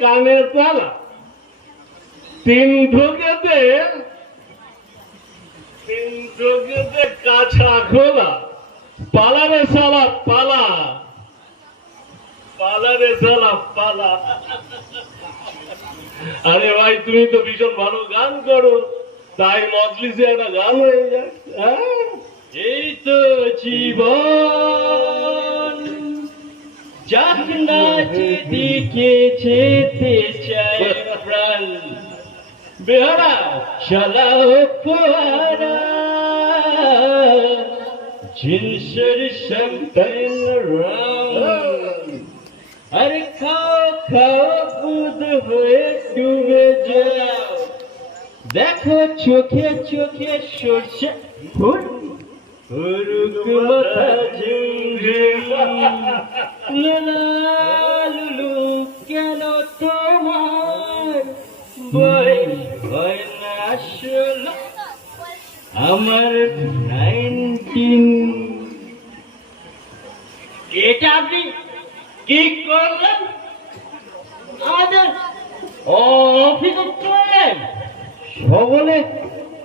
কানের তালা তিন ঢোকেতে কাছা খোলা পালা রে সালা পালা পালা রে সালা পালা। আরে ভাই তুমি তো ভীষণ ভালো গান করো, তাই মজলিসে একটা গান হয়ে যায়। এই তো জীবন জান্নাত দিকে যেতে চাই প্রাণ, বেহারা চালাও ফোয়ারা জিনসের শ্যাম্পেন রাম। আরে খাও খাও বুধ হয়ে ডুবে যাও, দেখো চোখে চোখে সরষে ফুল হুরুক মাথা ঝিমঝিম। লালু কেন তোমার বয়স হয় না ষোলো, আমার 19। এটা আপনি কি করলেন? আমাদের অফিসে চলেন, সকলে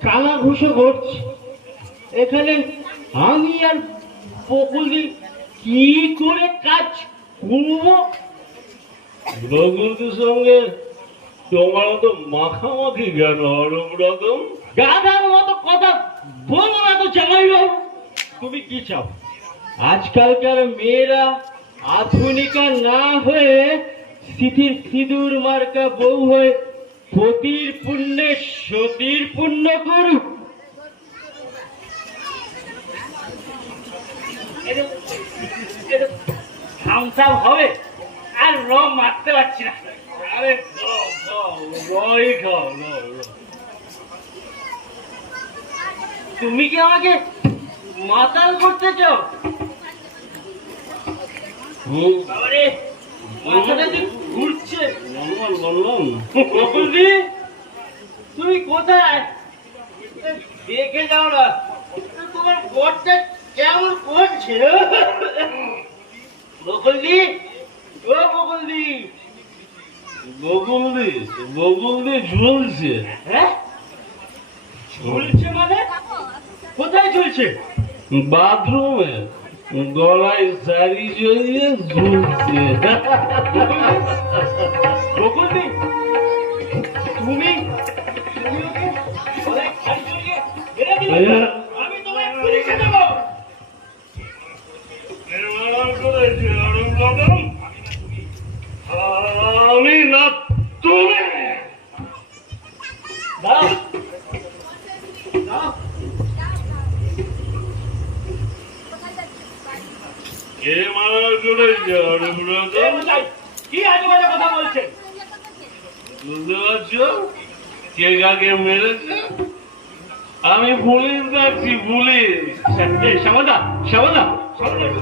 কানাঘুষো করছে। এখানে আমি আর বকুলি কি করে কাজ করবো? বকুলদের সঙ্গে তোমার তো মাখামাখি কেন হরম রকম? গাধার মতো কথা বলো না তো জামাই বাবু। তুমি কি চাও? আজকালকার মেয়েরা আধুনিকা না হয়ে সিথির সিঁদুর মার্কা বউ হয়ে পতির পুণ্যে সতীর পুণ্য করুক। থামসাম হবে আর মারতে পারছি না। আরে রই খাও র। তুমি কি আমাকে মাতাল করতে চাও? বাবারে, মাথাটা যে ঘুরছে। বললাম বকুলদি, তুমি কোথায়? দেখে যাও না, তোমার বরটা কেমন করছে। বকুলদি, ও বকুলদি। বকুলদি ঝুলছে। হ্যাঁ, ঝুলছে মানে? কোথায় ঝুলছে? বাথরুমে গলায় শাড়ি জড়িয়ে ঝুলছে। বকুলদি, তুমি ওকে গলায় শাড়ি জড়িয়ে বেঁধে দিলে? আমি তোমায় পুলিশে দেবো। আমি না তুমি। দাও, দাও। কে মারা চলেছে? কি আজেবাজে কথা বলছেন? বুঝতে পারছো কে কাকে মেরেছে? আমি পুলিশ ডাকছি, পুলিশ। শ্যামলদা, শ্যামলদা, শ্যামলদা,